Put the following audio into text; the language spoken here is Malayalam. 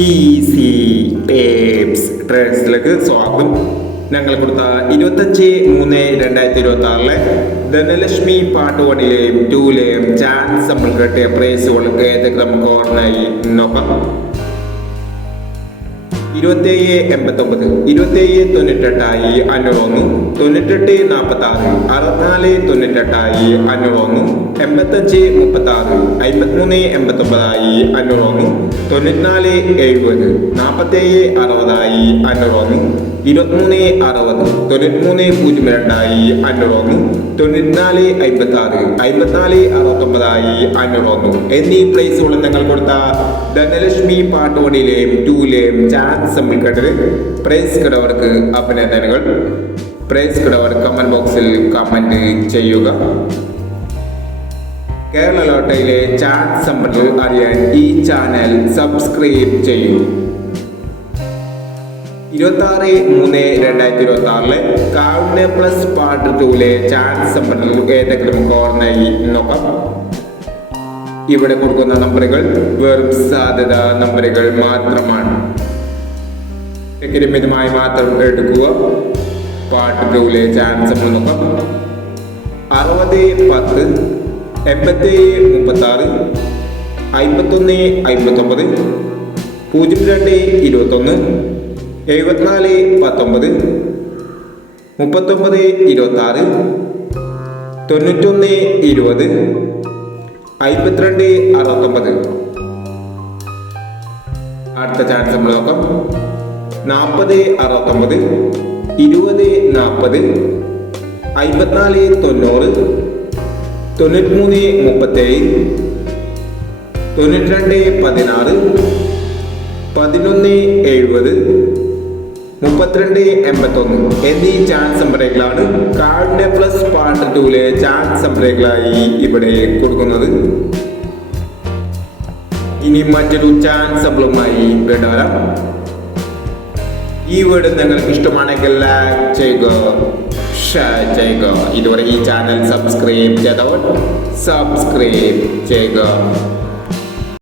ഈസി ടേപ്സ് ട്രേഡ്സിലേക്ക് സ്വാഗതം. ഞങ്ങൾ കൊടുത്ത 25/3/2026 ധനലക്ഷ്മി പാർട്ട് 1ലെയും 2ലെയും ചാൻസ് നമ്മൾ കിട്ടിയ പ്രൈസുകൾ ഏതൊക്കെ നമുക്ക് ഓർമ്മയായി നോക്കാം. 27.89, 27.98 501, 98.46, 64.98 501, 85.36, 53.89 501, 94.70, 47.60 501, 23.60, 93.02 501, 94.56, 54.69 501 എന്നീ പ്രൈസുകൾ നിങ്ങൾ കൊടുത്ത ധനലക്ഷ്മി പാർട്ട് 1ലെയും 2ലെയും ചാൻസ് നമ്മൾ കേട്ടത്. പ്രൈസ് കിടവർക്ക് അഭിനന്ദനങ്ങൾ. പ്രൈസ് കിടവർ കമന്റ് ബോക്സിൽ കമന്റ് ചെയ്യുക. കേരള ലോട്ടറിയിലെ ചാൻസ് സമ്പത്തുകൾ അറിയാൻ ഈ ചാനൽ സബ്സ്ക്രൈബ് ചെയ്യൂ. 26/3/2026 കാവുണ്യ പ്ലസ് പാർട്ട് 2ലെ ചാൻസ് സമ്പത്തുകൾ ഏതൊക്കെ നമുക്ക് ഓർമ്മയായി നോക്കാം. ഇവിടെ കൊടുക്കുന്ന നമ്പറുകൾ വെറും സാധ്യത നമ്പറുകൾ മാത്രമാണ്. മിതമായി മാത്രം എടുക്കുക. പാർട്ട് 2ലെ ചാൻസ് നമ്മൾ നോക്കാം. 60-10, 87-36, 51-59, 02-21, 74-19, 39-26, 91-20, 52-69. അടുത്ത ചാൻസ് നമ്മൾ നോക്കാം. 40-69, 20-40, 54-90, 93-37, 92-16, 11-70, 32-81 എന്നീ ചാൻസ് നമ്പറുകളാണ് കാർഡിന്റെ പ്ലസ് പാർട്ട് 2ലെ ചാൻസ് നമ്പറുകളായി ഇവിടെ കൊടുക്കുന്നത്. ഇനി മറ്റൊരു ചാൻസ് നമ്പറുമായി വീണ്ടും വരാം. ഈ വീഡിയോ നിങ്ങൾക്ക് ഇഷ്ടമാണെങ്കിൽ ലൈക്ക് ചെയ്യുക, ഷെയർ ചെയ്യുക. ഇതുവരെ ഈ ചാനൽ സബ്സ്ക്രൈബ് ചെയ്തവർ സബ്സ്ക്രൈബ് ചെയ്യുക.